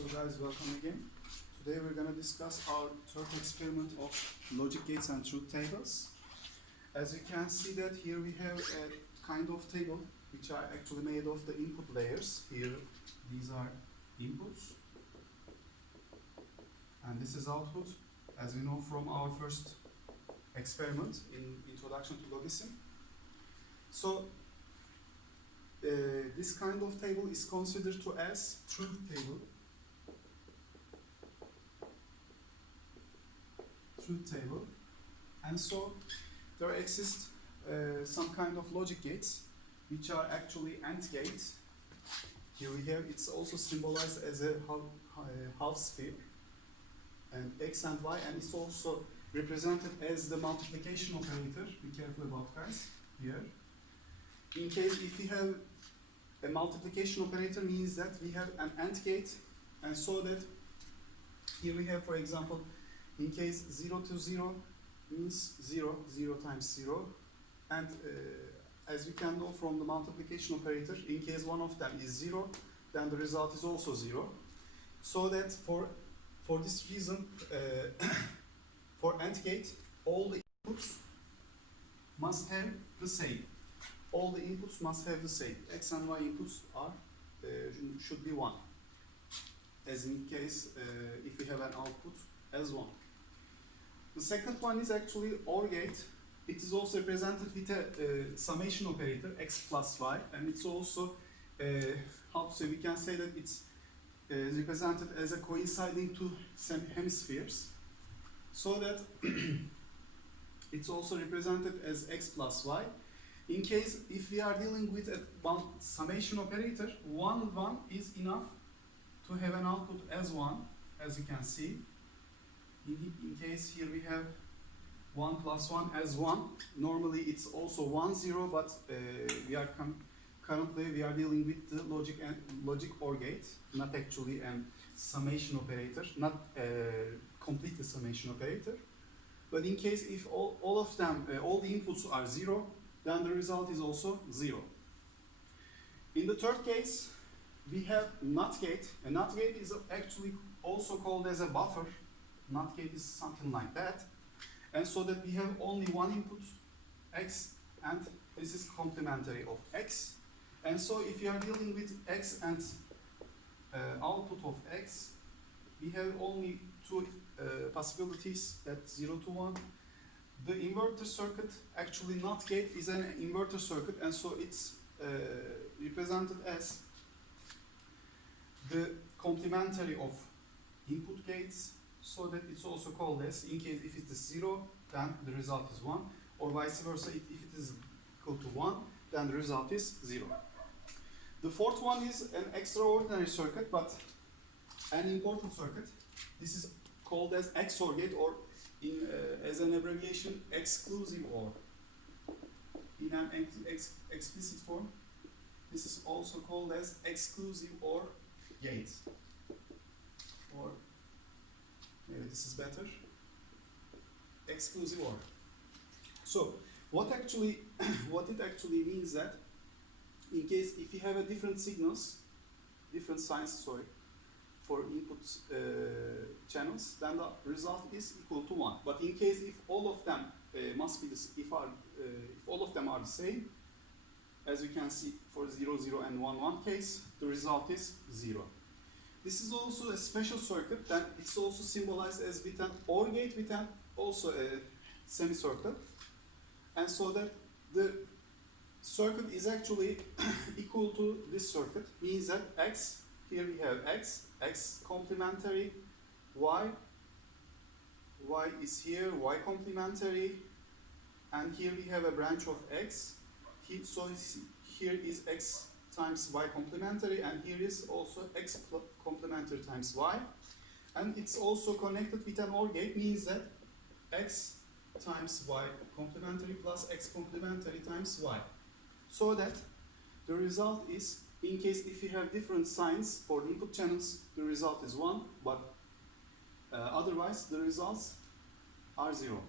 So guys, welcome again. Today we're going to discuss our third experiment of logic gates and truth tables. As you can see that here we have a kind of table which are actually made of the input layers. Here these are inputs and this is output, as we know from our first experiment in Introduction to Logism. So this kind of table is considered to as truth table. And so there exist some kind of logic gates which are actually AND gates. Here we have, it's also symbolized as a half sphere and X and Y, and it's also represented as the multiplication operator. Be careful about guys here. In case if we have a multiplication operator, means that we have an AND gate, and so that here we have, for example, in case 0 to 0 means 0, 0 times 0, and as we can know from the multiplication operator, in case one of them is 0, then the result is also 0. So that for this reason, for AND gate, all the inputs must have the same. All the inputs must have the same. X and Y inputs are should be 1. As in case if we have an output as 1. The second one is actually OR gate. It is also represented with a summation operator, x plus y, and it's also, how to say, we can say that it's represented as a coinciding two hemispheres, so that it's also represented as x plus y. In case if we are dealing with a one summation operator, 1, 1 is enough to have an output as 1, as you can see. In case here we have 1 plus 1 as 1, normally it's also 1, 0, but we are currently we are dealing with the logic OR gate, not actually a summation operator, not completely summation operator. But in case if all of them, all the inputs are 0, then the result is also 0. In the third case, we have NOT gate. A NOT gate is actually also called as a buffer. NOT gate is something like that. And so that we have only one input, x, and this is complementary of x. And so if you are dealing with x and output of x, we have only two possibilities, that's 0 to 1. The inverter circuit, actually NOT gate is an inverter circuit, and so it's represented as the complementary of input gates, so that it's also called as, in case if it is 0, then the result is 1, or vice versa, if it is equal to 1, then the result is 0. The fourth one is an extraordinary circuit, but an important circuit. This is called as XOR gate, or in, as an abbreviation, exclusive OR. In an explicit form, this is also called as exclusive OR gate. Or maybe this is better. Exclusive OR. So what it actually means that in case if you have a different signals, different signs, sorry, for input channels, then the result is equal to 1. But in case if all of them must be if all of them are the same, as you can see for 0, 0 and 1, 1 case, the result is 0. This is also a special circuit, that it's also symbolized as with an OR gate with an also a semicircle, and so that the circuit is actually equal to this circuit, means that x, here we have x, x complementary, y is here, y complementary, and here we have a branch of x, so here is x times y complementary, and here is also x complementary times y, and it's also connected with an OR gate, means that x times y complementary plus x complementary times y, so that the result is, in case if you have different signs for the input channels, the result is 1, but otherwise the results are 0.